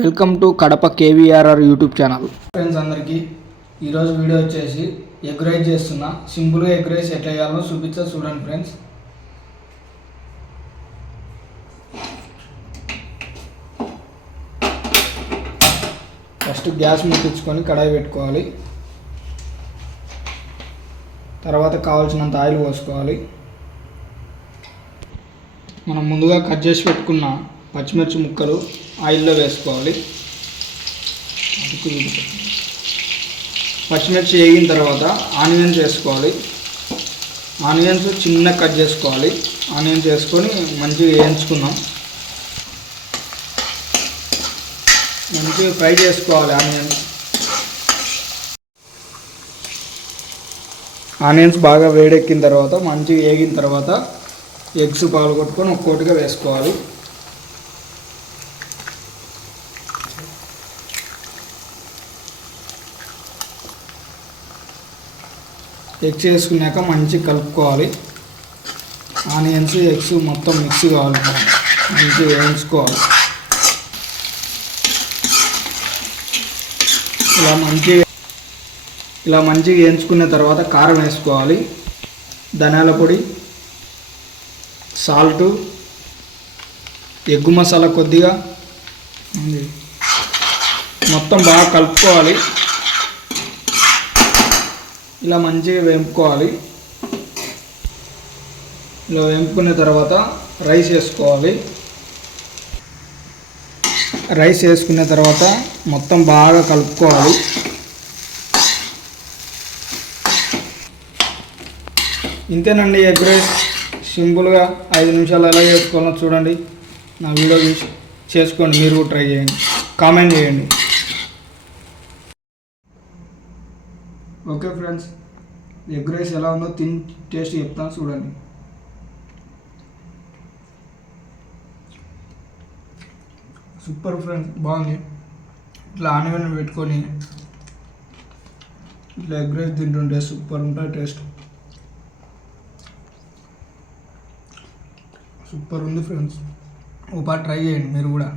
Welcome to Kadapa KVRR YouTube channel. Friends అందరికీ ఈరోజు video వచ్చేసి ఎగ్ రైస్ చేస్తున్నా. సింపుల్గా ఎగ్ రైస్ ఎట్లా చేయాలో చూపిస్తా, చూడండి ఫ్రెండ్స్. ఫస్ట్ గ్యాస్ ముట్టించుకొని కడాయి పెట్టుకోవాలి. తర్వాత కావాల్సినంత ఆయిల్ పోసుకోవాలి. మనం ముందుగా కట్ చేసి పెట్టుకున్న పచ్చిమిర్చి ముక్కలు ఆయిల్లో వేసుకోవాలి. పచ్చిమిర్చి వేగిన తర్వాత ఆనియన్స్ వేసుకోవాలి. ఆనియన్స్ చిన్న కట్ చేసుకోవాలి. ఆనియన్స్ వేసుకొని మంచిగా వేయించుకుందాం. మంచిగా ఫ్రై చేసుకోవాలి. ఆనియన్స్ బాగా వేడెక్కిన తర్వాత మంచిగా వేగిన తర్వాత ఎగ్స్ పగలగొట్టుకొని ఒక్కొక్కటిగా వేసుకోవాలి. ఎగ్స్ వేసుకున్నాక మంచిగా కలుపుకోవాలి. ఆనియన్స్ ఎగ్స్ మొత్తం మిక్స్ కావాలి, మంచిగా వేయించుకోవాలి. ఇలా మంచిగా వేయించుకున్న తర్వాత కారం వేసుకోవాలి, ధనియాల పొడి, సాల్టు, ఎగ్గు మసాలా కొద్దిగా మొత్తం బాగా కలుపుకోవాలి. ఇలా మంచిగా వేపుకోవాలి. ఇలా వేపుకున్న తర్వాత రైస్ వేసుకోవాలి. రైస్ వేసుకున్న తర్వాత మొత్తం బాగా కలుపుకోవాలి. ఇంతేనండి ఎగ్ రైస్. సింపుల్గా 5 నిమిషాలు ఎలా చేసుకోవాలో చూడండి. నా వీడియో చూసి చేసుకోండి, మీరు కూడా ట్రై చేయండి, కామెంట్ చేయండి. ఓకే ఫ్రెండ్స్, ఎగ్ రైస్ ఎలా ఉందో తిని టేస్ట్ చెప్తాను, చూడండి. సూపర్ ఫ్రెండ్స్, బాగుంది. ఇట్లా ఆనియన్ పెట్టుకొని ఇట్లా ఎగ్ రైస్ తింటుంటే సూపర్ ఉంటుంది టేస్ట్. సూపర్ ఉంది ఫ్రెండ్స్, ఒకసారి ట్రై చేయండి మీరు కూడా.